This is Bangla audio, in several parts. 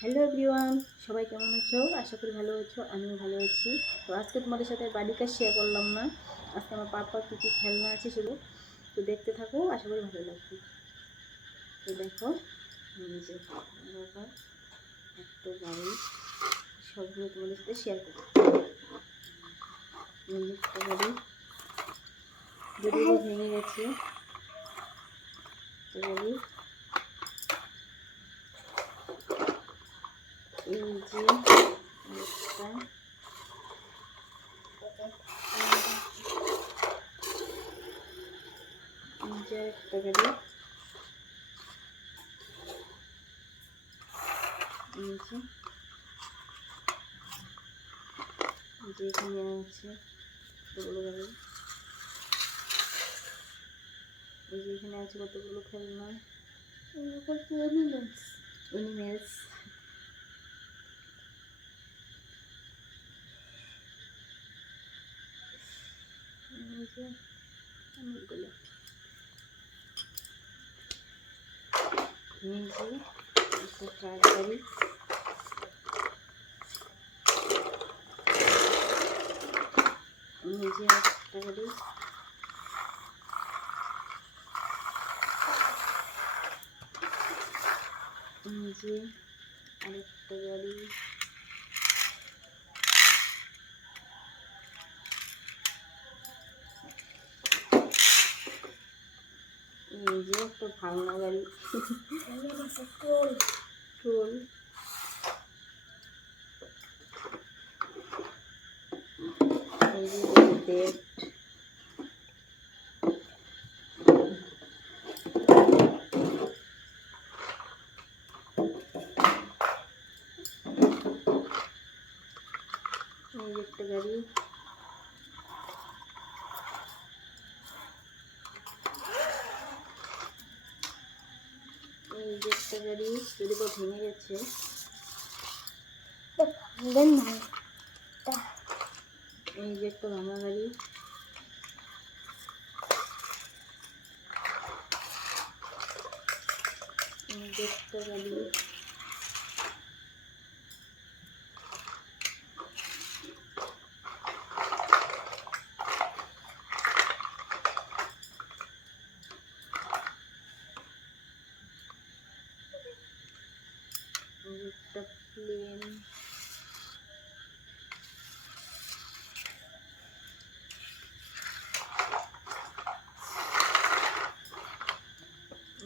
হ্যালো এভরিওয়ান, সবাই কেমন আছো? আশা করি ভালো আছো, আমিও ভালো আছি। তো আজকে তোমাদের সাথে বাড়ি কাজ শেয়ার করলাম না। আজকে আমার পাপার কী কী খেলনা আছে সেগুলো তো দেখতে থাকো, আশা করি ভালো লাগবে। তো দেখো, এই যে বাবা একটা গাড়ি, সবগুলো তোমাদের সাথে শেয়ার করবো। একটা গাড়ি যদিও ভেঙে গেছে, একটা গাড়ি, এই যে একটা, এই যে একটা গাড়ি, এই যে এখানে আছে কতগুলো গাড়ি, এই যে এখানে আছে কতগুলো খেলনা, এনিমেলস। অনেকগুলো, এই যে একটা ট্রাক গাড়ি, এই যে একটা গাড়ি, এই যে আরেকটা গাড়ি, এই যে একটা ভাঙা গাড়ি, ট্রোল, এই যে বেড, এই যে একটা গাড়ি, এই যে একটা গাড়ি, যদি বা ভেঙে গেছে, এই যে একটা ভাঙা গাড়ি, এই যে একটা গাড়ি, এই যে একটা প্লেন,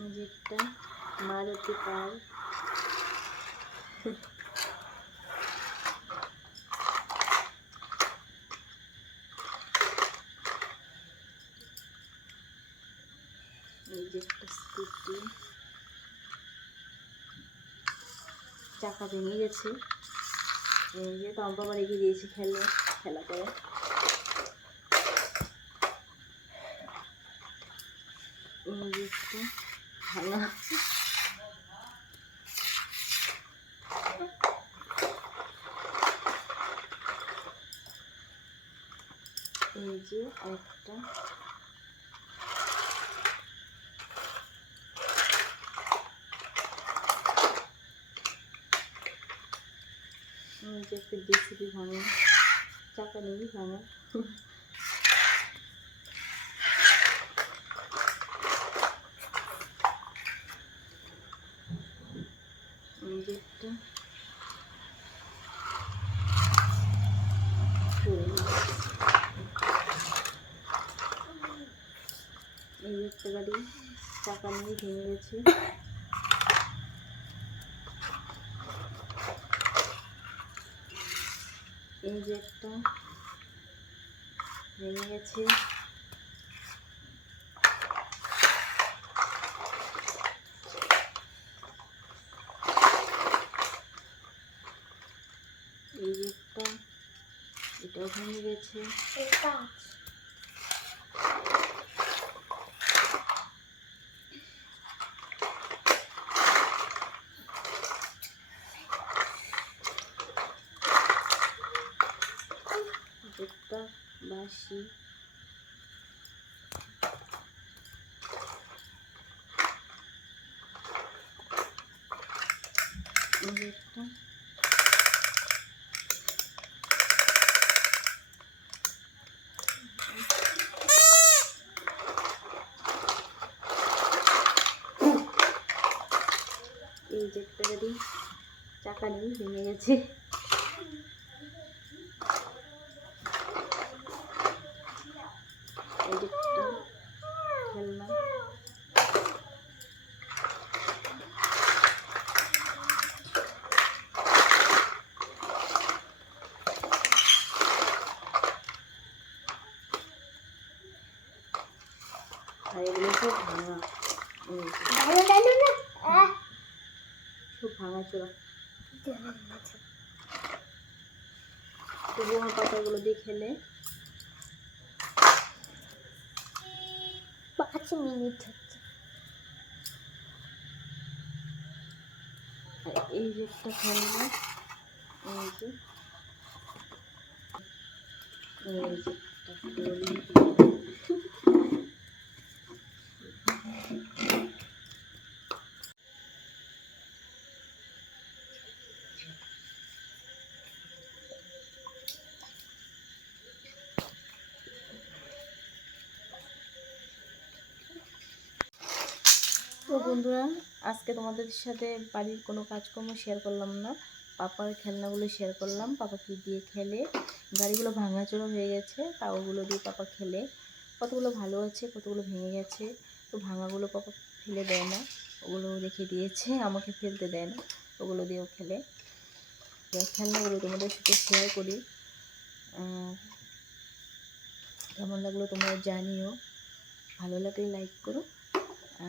এই যে একটা মারুতি কার, এই যে একটা স্কুটি, চাকা ভেঙে গেছে, এই যে তো বাবা রেখে দিয়েছি খেলা করে, এই যে একটা ভাঙা, এই যে একটা, এই যে একটা জেসিবি ভাঙা, চাকা নেই ভাঙা, এই যে একটা এই যে একটা গাড়ি, চাকা নেই ভেঙে গেছে, এই যে একটা ভেঙে গেছে, এই যে একটা, এটাও ভেঙে গেছে, একটা বাঁশি, একটা এই যে একটা গাড়ি চাকা নেই, ভেঙে গেছে। এই যে একটা খেলনা, আর এগুলো সব ভাঙা, সব ভাঙা চোরা। তবু আমার পাতাগুলো দিয়ে খেলে 5 মিনিট হচ্ছে। আর এই যে একটা খেলনা, এই যে একটা দড়ি। তো বন্ধুরা, আজকে তোমাদের সাথে বাড়ির কোনো কাজকর্ম শেয়ার করলাম না, পাপার খেলনাগুলো শেয়ার করলাম। পাপা কী দিয়ে খেলে, গাড়িগুলো ভাঙাচোরা হয়ে গেছে, তাও ওগুলো দিয়ে পাপা খেলে। কতগুলো ভালো আছে, কতগুলো ভেঙে গেছে। তো ভাঙাগুলো পাপা ফেলে দেয় না, ওগুলো রেখে দিয়েছে, আমাকে ফেলতে দেয় না, ওগুলো দিয়েও খেলে। খেলনাগুলো তোমাদের সাথে শেয়ার করি। কেমন লাগলো তোমরা জানিও, ভালো লাগলে লাইক করো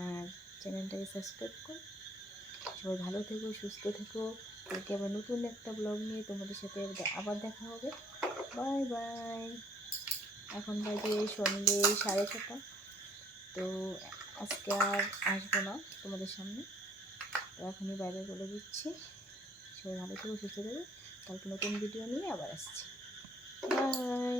আর চ্যানেলটাকে সাবস্ক্রাইব করো। সবাই ভালো থেকো, সুস্থ থেকো। কালকে আবার নতুন একটা ব্লগ নিয়ে তোমাদের সাথে আবার দেখা হবে। Bye bye. এখন বাজে সন্ধ্যে 6:30। তো আজকে আর আসবো না তোমাদের সামনে, তো এখনই বাই বাই বলে দিচ্ছি। সবাই ভালো থেকো, সুস্থ থেকো। কালকে নতুন ভিডিও নিয়ে আবার আসছি। বাই।